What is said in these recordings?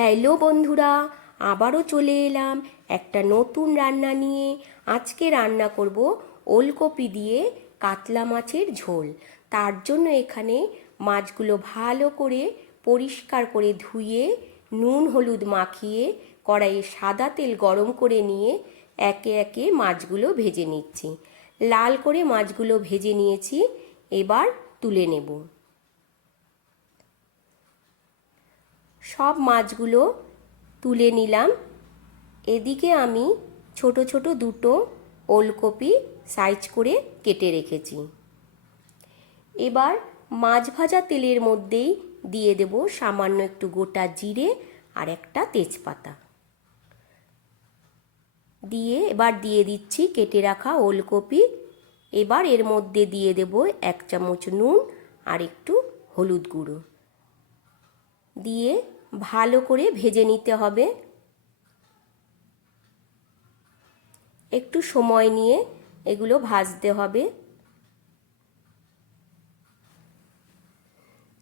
Hello বন্ধুরা, আবারও চলে এলাম একটা নতুন রান্না নিয়ে। আজকে রান্না করব ওলকপি দিয়ে কাতলা মাছের ঝোল। তার জন্য এখানে মাছগুলো ভালো করে পরিষ্কার করে ধুয়ে নুন হলুদ মাখিয়ে কড়াইয়ে সাদা তেল গরম করে নিয়ে একে একে মাছগুলো ভেজে নিচ্ছি। লাল করে মাছগুলো ভেজে নিয়েছি, এবার তুলে নেব। সব মাছগুলো তুলে নিলাম। এদিকে আমি ছোট ছোট দুটো ওলকপি সাইজ করে কেটে রেখেছি। এবার মাছ ভাজা তেলের মধ্যেই দিয়ে দেব সামান্য একটু গোটা জিরে আর একটা তেজপাতা দিয়ে এবার দিয়ে দিচ্ছি কেটে রাখা ওলকপি। এবার এর মধ্যে দিয়ে দেব 1 চামচ নুন আর একটু হলুদ গুঁড়ো দিয়ে ভালো করে ভেজে নিতে হবে। একটু সময় নিয়ে এগুলো ভাজতে হবে।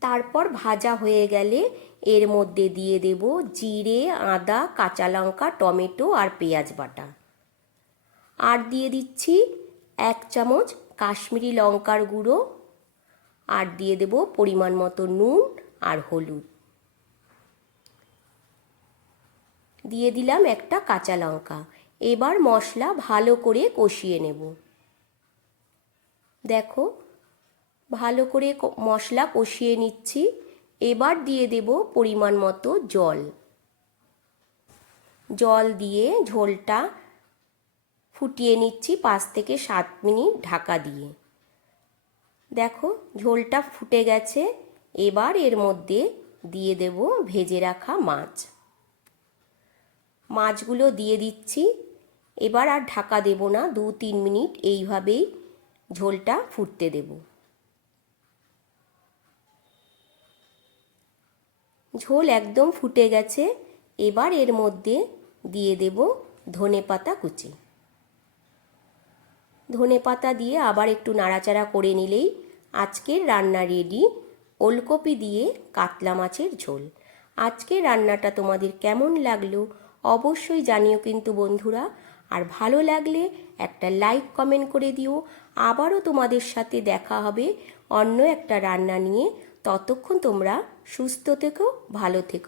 তারপর ভাজা হয়ে গেলে এর মধ্যে দিয়ে দেব জিরে, আদা, কাঁচা লঙ্কা, টমেটো আর পেঁয়াজ বাটা। আর দিয়ে দিচ্ছি 1 চামচ কাশ্মীরি লঙ্কার গুঁড়ো আর দিয়ে দেব পরিমাণ মতো নুন আর হলুদ। দিয়ে দিলাম একটা কাঁচা লঙ্কা। এবার মশলা ভালো করে কষিয়ে নেব। দেখো ভালো করে মশলা কষিয়ে নিচ্ছি। এবার দিয়ে দেব পরিমাণ মতো জল। জল দিয়ে ঝোলটা ফুটিয়ে নিচ্ছি 5 থেকে 7 মিনিট ঢাকা দিয়ে। দেখো ঝোলটা ফুটে গেছে। এবার এর মধ্যে দিয়ে দেব ভেজে রাখা মাছ। মাছগুলো দিয়ে দিচ্ছি। এবার আর ঢাকা দেব না, 2-3 মিনিট এইভাবেই ঝোলটা ফুটতে দেব। ঝোল একদম ফুটে গেছে। এবার এর মধ্যে দিয়ে দেব ধনেপাতা কুচি। ধনেপাতা দিয়ে আবার একটু নাড়াচাড়া করে নিলেই আজকের রান্না রেডি, ওলকপি দিয়ে কাতলা মাছের ঝোল। আজকের রান্নাটা তোমাদের কেমন লাগলো অবশ্যই জানিও কিন্তু বন্ধুরা। আর ভালো লাগলে একটা লাইক কমেন্ট করে দিও। আবারও তোমাদের সাথে দেখা হবে অন্য একটা রান্না নিয়ে। ততক্ষণ তোমরা সুস্থ থেকো, ভালো থেকো।